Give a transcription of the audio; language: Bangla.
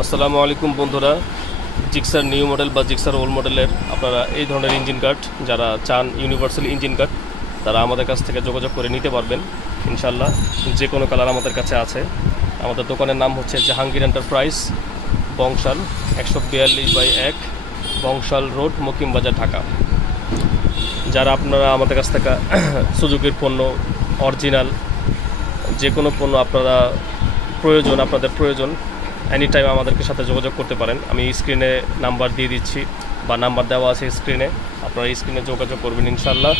আসসালামু আলাইকুম বন্ধুরা, জিক্সার নিউ মডেল বা জিক্সার ওল্ড মডেলের আপনারা এই ধরনের ইঞ্জিন কার্ড যারা চান ইউনিভার্সাল ইঞ্জিন কার্ড তারা আমাদের কাছ থেকে যোগাযোগ করে নিতে পারবেন ইনশাল্লাহ। যে কোনো কালার আমাদের কাছে আছে। আমাদের দোকানের নাম হচ্ছে জাহাঙ্গীর এন্টারপ্রাইজ, বংশাল 142/1, বংশাল রোড, মকিমবাজার, ঢাকা। যারা আপনারা আমাদের কাছ থেকে সুজুকির পণ্য অরিজিনাল যে কোনো পণ্য আপনাদের প্রয়োজন এনি টাইম আমাদেরকে সাথে যোগাযোগ করতে পারেন। আমি স্ক্রিনে নাম্বার দিয়ে দিচ্ছি বা নাম্বার দেওয়া আছে স্ক্রিনে, আপনারা স্ক্রিনে যোগাযোগ করবেন ইনশাল্লাহ।